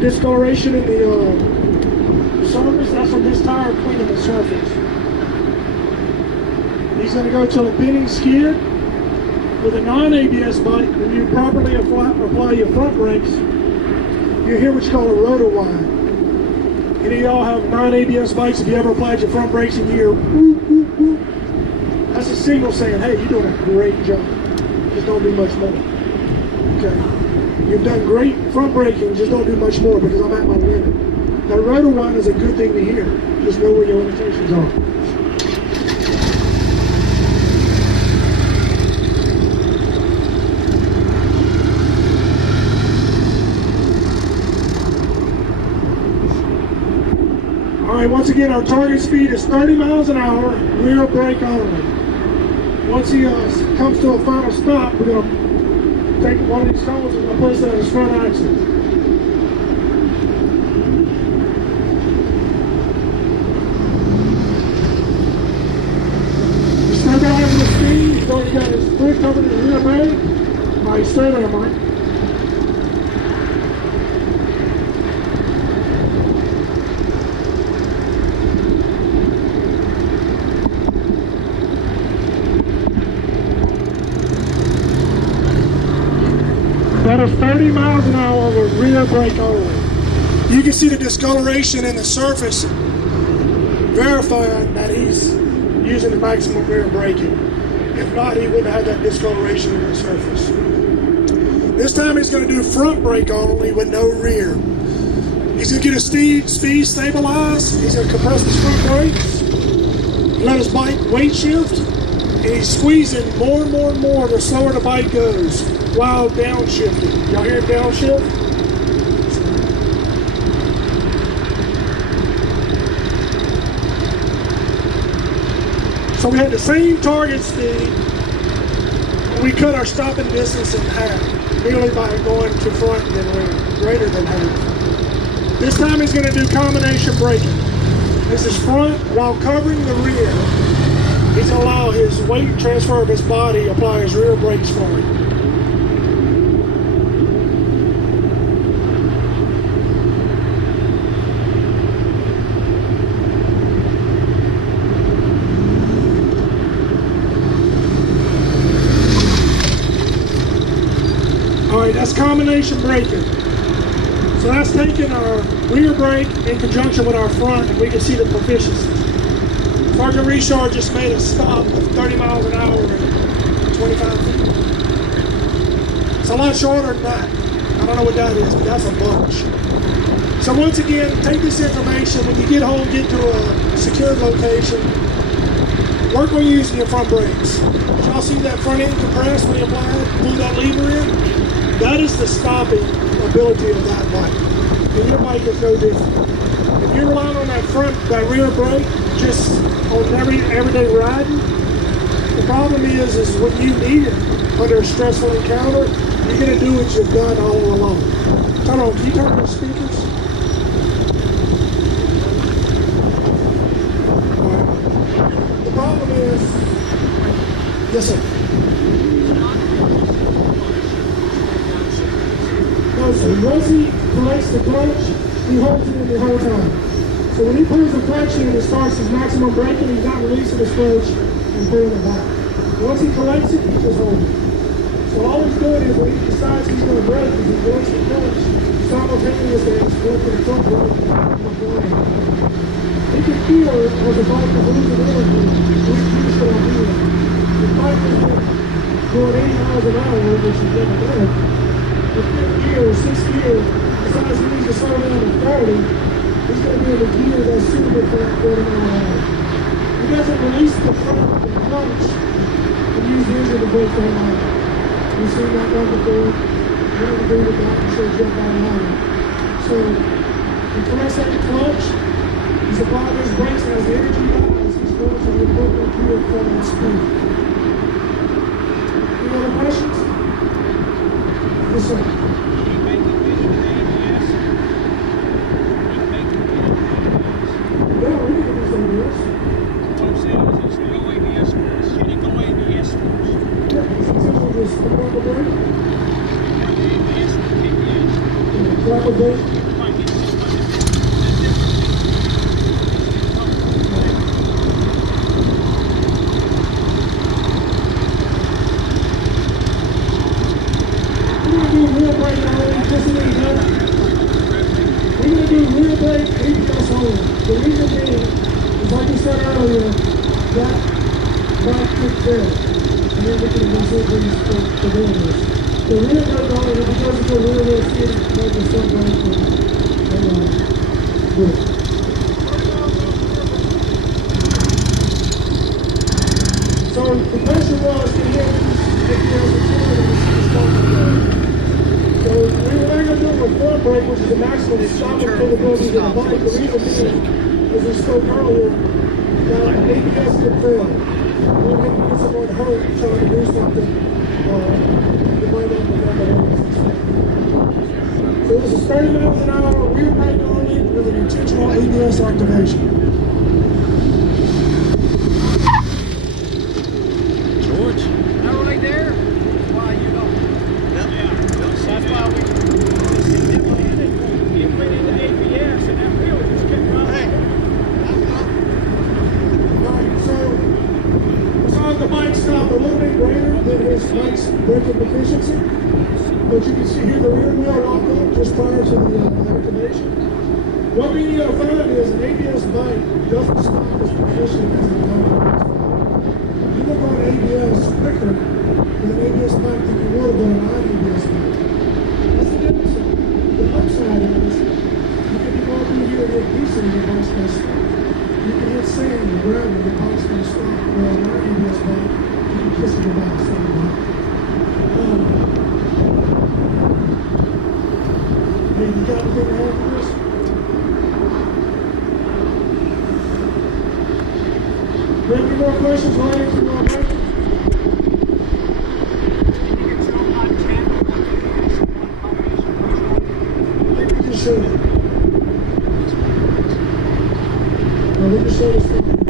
discoloration in the surface. That's from this tire cleaning the surface. He's going to go to a bending skid with a non-ABS bike. When you properly apply your front brakes, you hear what's called a rotor whine. Any of y'all have non-ABS bikes? If you ever applied your front brakes and you hear whoop, whoop, whoop, that's a signal saying, hey, you're doing a great job. Just don't do much more. Okay. You've done great front braking, just don't do much more because I'm at my limit. That rotor whine is a good thing to hear. Just know where your limitations are. Alright, once again, our target speed is 30 miles an hour, rear brake only. Once he comes to a final stop, we're going to take one of these cones and place it on his front axle. He's still got having the speed, he's already got his foot covered in the rear brake. Alright, stay there, Mike. That is 30 miles an hour with rear brake only. You can see the discoloration in the surface, verifying that he's using the maximum rear braking. If not, he wouldn't have that discoloration in the surface. This time he's going to do front brake only with no rear. He's going to get his speed stabilized. He's going to compress his front brakes, let his bike weight shift, and he's squeezing more and more and more the slower the bike goes while downshifting. Y'all hear him downshift? So we had the same target speed, and we cut our stopping distance in half, merely by going to front and rear, greater than half. This time he's going to do combination braking. This is front while covering the rear. He's going to allow his weight transfer of his body, apply his rear brakes for him. Alright, that's combination braking. So that's taking our rear brake in conjunction with our front, and we can see the proficiency. Sergeant Richard just made a stop of 30 miles an hour and 25 feet. It's a lot shorter than that. I don't know what that is, but that's a bunch. So once again, take this information. When you get home, get to a secured location, work on using your front brakes. Y'all see that front end compress when you apply it? Pull that lever in? That is the stopping ability of that bike. And your bike is no different. If you're relying on that rear brake, just on everyday riding, the problem is when you need it under a stressful encounter, you're going to do what you've done all along. Turn on, can you turn on the speakers? Right. The problem is, yes sir. No sir, once he collects the clutch, he holds it in the whole time. So when he pulls the clutch in and starts his maximum braking, he's not releasing his clutch and pulling it back. Once he collects it, he just holds it. So all he's doing is when he decides he's going to brake, is he works the clutch, simultaneously he's working the front brake and the blind. He can feel it as the bike is losing energy, reduce it on here. The bike is going 80 miles an hour, which is never done. The fifth gear or sixth gear, decides he needs to slow down to 30, he's going to be in the gear that's suitable for that 40 mile an hour. He doesn't release the front of the clutch and use the engine to brake that line. You've seen that one before. You're going to do with that and shows you up on line. So, he collects that clutch, he's applying his brakes, and as the energy dies, he's going to the appropriate gear for that speed. Any other questions? Yes, sir. Proper brake. The reason being is, like we said earlier, that bike could fail. And then we can eventually bring the builders. The rear brake only, if it goes into a rear wheel seat, it can the front brake and do it. So the question was, can you hear these ABS responsibility? So we were going to do it with front brake, which is the maximum stopping capability of the bike. The reason being, as we spoke earlier, that ABS could fail. We don't have to get someone hurt trying to do something. You might not remember it. So this is 30 miles an hour, rear brake only, with an intentional ABS activation. George? That right there? Why you don't? That's why we put in the ABS and that wheel just kept running. Alright, so as long as the bike stopped a little bit greater than his bike's braking efficiency, but you can see here the rear wheel locked up just prior to the activation. What we found is an ABS bike doesn't stop as efficient as an ABS. You will go on ABS quicker with an ABS bike than you will go on an non-ABS bike. That's the difference. The upside is, you can be going through here and get decent and your bike's going to stop. You can hit sand and gravel and your bike's going to stop. Where on an ABS bike, you can kiss it goodbye and stop the bike. Hey, you got anything to add to this? Any more questions related to braking? I think we just showed it. No, we just showed it.